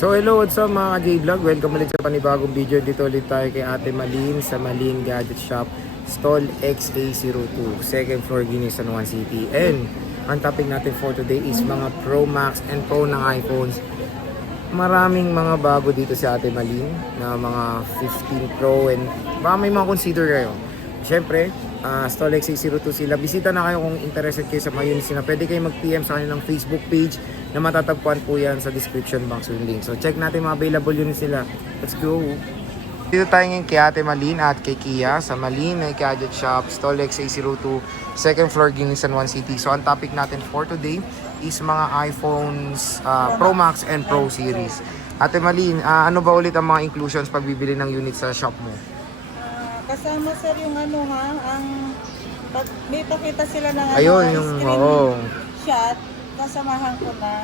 So hello, what's up mga J-Vlog? Welcome ulit sa panibagong video. Dito ulit tayo kay Ate Malin sa Malin Gadget Shop, Stall XA02, second floor, Guinea, San Juan City. And ang topic natin for today is mga Pro Max and Pro ng iPhones. Maraming mga bago dito si Ate Malin na mga 15 Pro and baka may mga consider kayo. Siyempre, Stall XA02 sila. Bisita na kayo kung interested kayo sa mga units na pwede kayo mag-PM sa kanilang Facebook page na matatagpuan po yan sa description box yung link. So check natin mga available units nila. Let's go! Dito tayo ngayon kay Ate Malin at kay Kia sa Malin Gadget Shop, Stall XA02, second floor, Guinea, San Juan City. So ang topic natin for today is mga iPhones Pro Max and Pro Series. Ate Malin, ano ba ulit ang mga inclusions pag bibili ng unit sa shop mo? Kasama sir yung ano ha, may pakita sila ng Ayun, yung screenshot, kasamahan ko na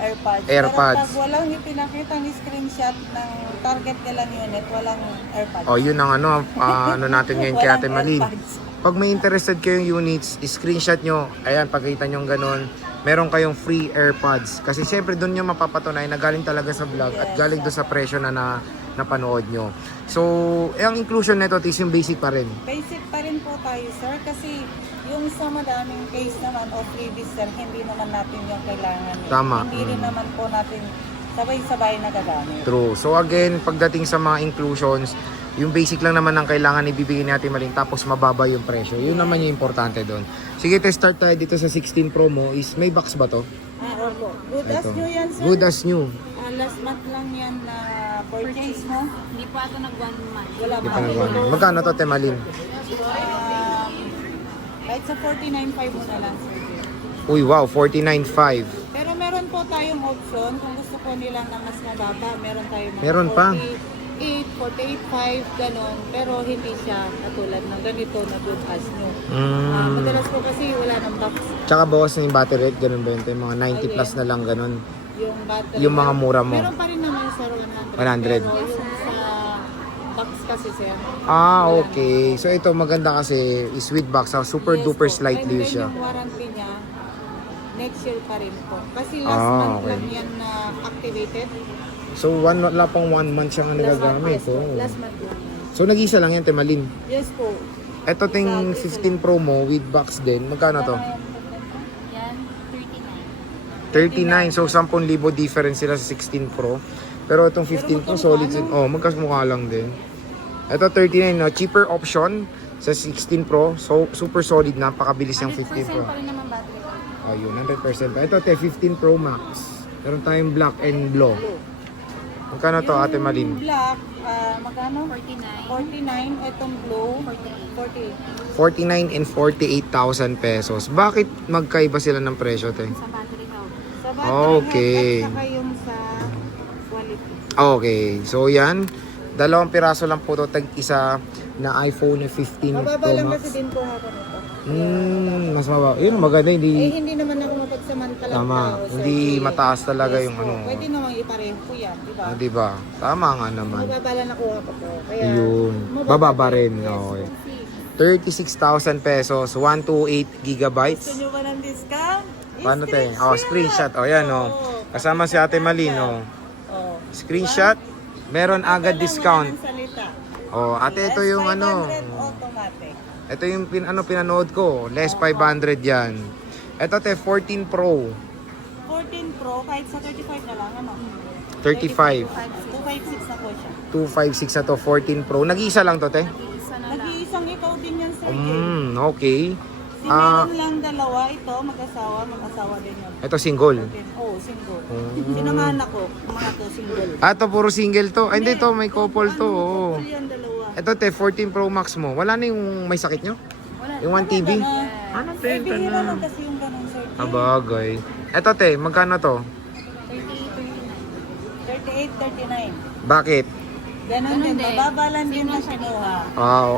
AirPods. AirPods. Pero pag walang ipinakita ng screenshot ng target nilang unit, walang AirPods. Oh, yun ang ano natin ngayon kay Ate Malin. AirPods. Pag may interested kayong units, screenshot nyo. Ayan, pagkita nyo ganun, meron kayong free AirPods. Kasi siyempre doon nyo mapapatunay na galing talaga sa vlog at galing doon sa presyo na napanood nyo. So, ang inclusion nito is yung basic pa rin. Basic pa rin po tayo sir, kasi yung sa madaming case naman o freebies sir, hindi naman natin yung kailangan. Tama. Hindi rin naman po natin sabay-sabay na gagamit. True. So again, pagdating sa mga inclusions, yung basic lang naman ang kailangan ibibigay natin Malin, tapos mababa yung presyo. Yun naman yung importante doon. Sige, start tayo dito sa 16 Pro mo. May box ba to? Opo. Good as new yan sir. Good as new. Last month lang yan na purchase mo. Hindi pa ako nag-1 month. Wala Di pa. pa nagawa. Magkano to, Te Malin? Kahit sa 49.5 mo na lang sir. Uy, wow, 49.5. Pero meron po tayong option kung gusto po nilang na mas mababa. Meron tayong mga Meron pa? 48, 48.5 ganon. Pero hindi siya katulad ng ganito na good as new. Madalas po kasi wala ng box. Tsaka bawas na yung battery rate, ganun ba yun? Te? Mga 90 plus na lang, ganun. Yung battery. Yung mga mura mo. Meron pa rin naman sa 100. 100. Pero yung sa box kasi sir. Okay. So ito maganda kasi is with box. Super Yes duper po. slightly And then siya. yung warranty niya, next year pa rin po. Kasi last month okay. lang yan na activated. So wala pang 1 month siyang nagagamit. Yes po. Oh. Last month lang yan. So nag-isa lang yan, Te Malin. Yes po. Ito ting 15 Pro mo with box din. Magkano to? Yan, 39. 39. So 10,000 difference sila sa 16 Pro. Pero itong 15 Pro solid din. Oh, magkasmukha lang din. Ito 39, no? Cheaper option sa 16 Pro. So super solid, napakabilis yung 15 Pro. 100% pa rin naman battery ko. Ayun, 100% pa. Ito te 15 Pro Max. Meron tayong black and blue. Magkano to, Ate Malin? Yung black, magkano? 49. 49. Itong blue, 48. 48. 49 and 48,000 pesos. Bakit magkaiba sila ng presyo, te? Sa battery health. Sa battery Okay. health at saka yung sa quality. Okay, so yan. Dalawang piraso lang po to, tag-isa na iPhone 15 Mababa Pro lang Max. kasi din po ako nito. Mas mababa. Yun, maganda. Hindi naman ako mapagsamantalang Tama. tao, sir. Hindi mataas talaga Yes yung po. ano. Pwede namang ipareho po yan, di ba? Diba? Tama nga naman. Mababa lang nakuha ko po. Kaya, Yun. Bababa rin. Okay. 36,000 pesos, 128 gigabytes. Gusto nyo ba ng discount? Paano te? Oh, screenshot. Oh, yan oh. Kasama si Ate Malin oh. Oh. Screenshot. Meron agad Wala discount. ng salita. Oh, ate ito yung S500 ano. automatic. Ito yung pinanood ko. Less 500 yan. Ito te 14 Pro. 14 Pro, kahit sa 35 na lang, ano? 35. 256 na po siya. 256 na to, 14 Pro. Nag-iisa lang to te? Isa na lang. Nag-iisang ikaw din yan, sir. Okay. Si meron lang dalawa, ito, mag-asawa din yun. Ito single. Oh, single. Sinanganak ko, mga to, single. To puro single to. Ay, hindi to, may couple to. Oh. Couple yan, dalawa. Ito te, 14 Pro Max mo. Wala na yung may sakit nyo? Wala. Yung 1 TV? Ano, bihira lang kasi yung ganun, sir. Abagay. Ito te, magkano to? 38, 39. Bakit? Ganun din, din. mababa lang din na kinuha.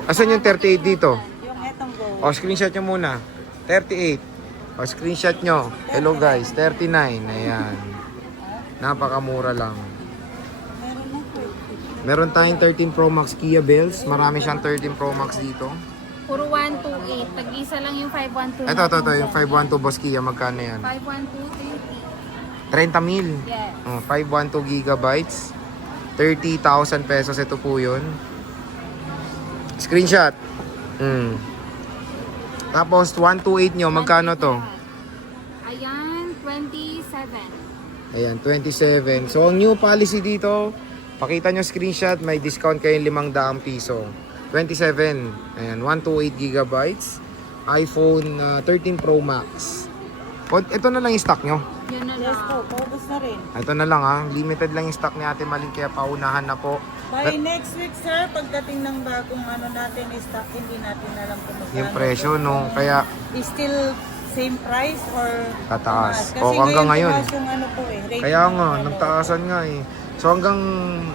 Asan yung 38 dito? Yung etong go. O, screenshot nyo muna. 38. O, screenshot nyo. Hello guys, 39. Ayan. Napakamura lang. Meron na po. Meron tayong 13 Pro Max Kia Bells. Marami siyang 13 Pro Max dito. Puro 128. Tag-isa lang yung 512. Ito, yung 512 Boss Kia. Magkano yan? 512, 30. 30,000. Yes. 512 gigabytes. 30,000 pesos. Ito po yun. Screenshot. Tapos 128 nyo, magkano to? Ayan, 27. Ayan, 27. So, ang new policy dito, pakita nyo screenshot, may discount kayo 500 piso. 27. Ayan, 128 gigabytes. iPhone 13 Pro Max. Ito na lang yung stock nyo. Yun na Yes po, lang. paubos na rin. Ito na lang ha. Limited lang yung stock ni Ate Malin, kaya paunahan na po. By next week, sir, pagdating ng bagong natin stock, hindi natin alam kung magkano. Yung presyo, no? Kaya Is still same price or tataas. tumaas? O, hanggang ngayon. tumaas yung rate Kaya ng nga, nagtaasan nga eh. So hanggang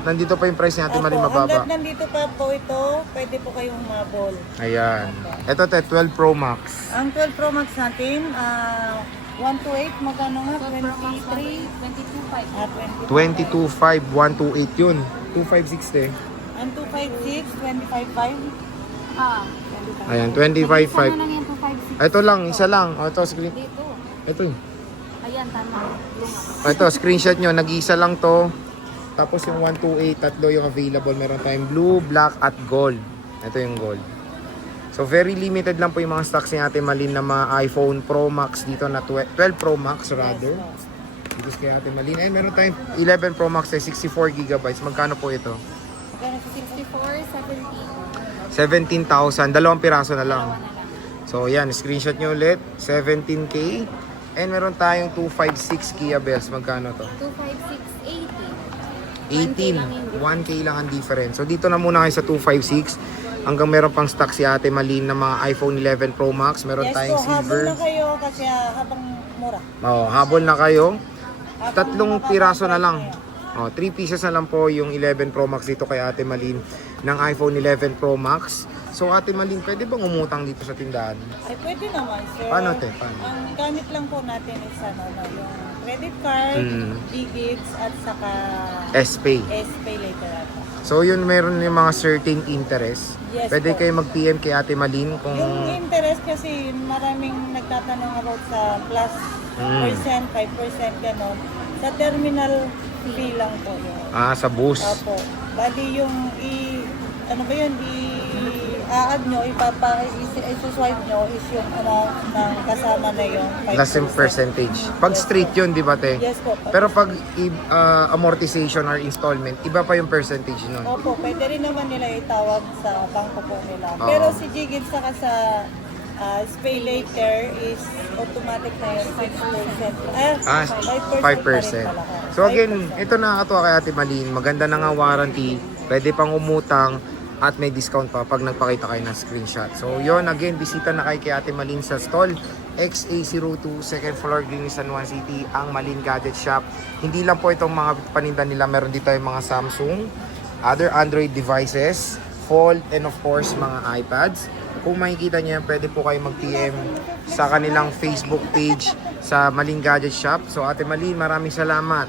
nandito pa yung price ni Ate Malin, mababa. Hanggat nandito pa po ito, pwede po kayong mabol. Ayan. Ito 12 Pro Max. Ang 12 Pro Max natin, 128, magkano nga? 23, 23? 22.5. 22.5, 128 yun. 256 Ang 256, 25.5. Ah, Ayan, Isa 25.5. na lang yung 256. Ito lang, isa lang. O, ito, screen. Dito. Ito. Ayan, tama. Luma. Ito, screenshot nyo. Nag-isa lang to. Tapos yung 128, tatlo yung available. Meron tayong blue, black, at gold. Ito yung gold. So, very limited lang po yung mga stocks ni Ate Malin na mga iPhone Pro Max dito na 12 Pro Max rather. Dito kay Ate Malin. And meron tayong 11 Pro Max na 64 gigabytes. Magkano po ito? Magkano sa 64, 17. 17,000. Dalawang piraso na lang. Dalawa na lang. So, yan. Screenshot nyo ulit. 17K. And meron tayong 256 Kia Bells. Magkano to? 256, 18. 1K lang ang difference. So, dito na muna kayo sa 256. Hanggang meron pang stock si Ate Malin na mga iPhone 11 Pro Max. Meron Yes tayong po, habol silver. na kayo kasi habang mura. Habol na kayo. Habang Tatlong mababa piraso na price lang. kayo. 3 pieces na lang po yung 11 Pro Max dito kay Ate Malin ng iPhone 11 Pro Max. So Ate Malin, pwede bang umutang dito sa tindahan? Ay, pwede naman, sir. Paano, te? Paano? Ang gamit lang po natin is yung credit card, D-Gigs, at saka S-Pay. S-Pay later ata. So yun, meron yung mga certain interest. Yes Pwede po. kayo mag-PM kay Ate Malin kung... Yung interest kasi maraming nagtatanong about sa plus percent, 5%, ganon. Sa terminal fee lang po yun. sa bus. Opo. Bali yung i-add nyo, i-swipe nyo is yung amount ng kasama na yung 5%. Less in percentage. Pag straight yun, di ba, te? Yes po. Pero pag amortization or installment, iba pa yung percentage nun. Opo, pwede rin naman nila itawag sa bangko po nila. Oo. Pero si Jigid saka sa Pay Later is automatic na yung 6%. 5% 5%. pa rin pala. So again, ito nakakatuwa kay Ate Malin. Maganda na nga warranty. Pwede pang umutang at may discount pa pag nagpakita kayo ng screenshot. So yun, again, bisita na kayo kay Ate Malin sa stall XA02, second floor, Greenwich, San Juan City, ang Malin Gadget Shop. Hindi lang po itong mga paninda nila. Meron dito yung mga Samsung, other Android devices, Fold, and of course, mga iPads. Kung makikita niyo yan, pwede po kayo mag-PM sa kanilang Facebook page sa Malin Gadget Shop. So Ate Malin, maraming salamat.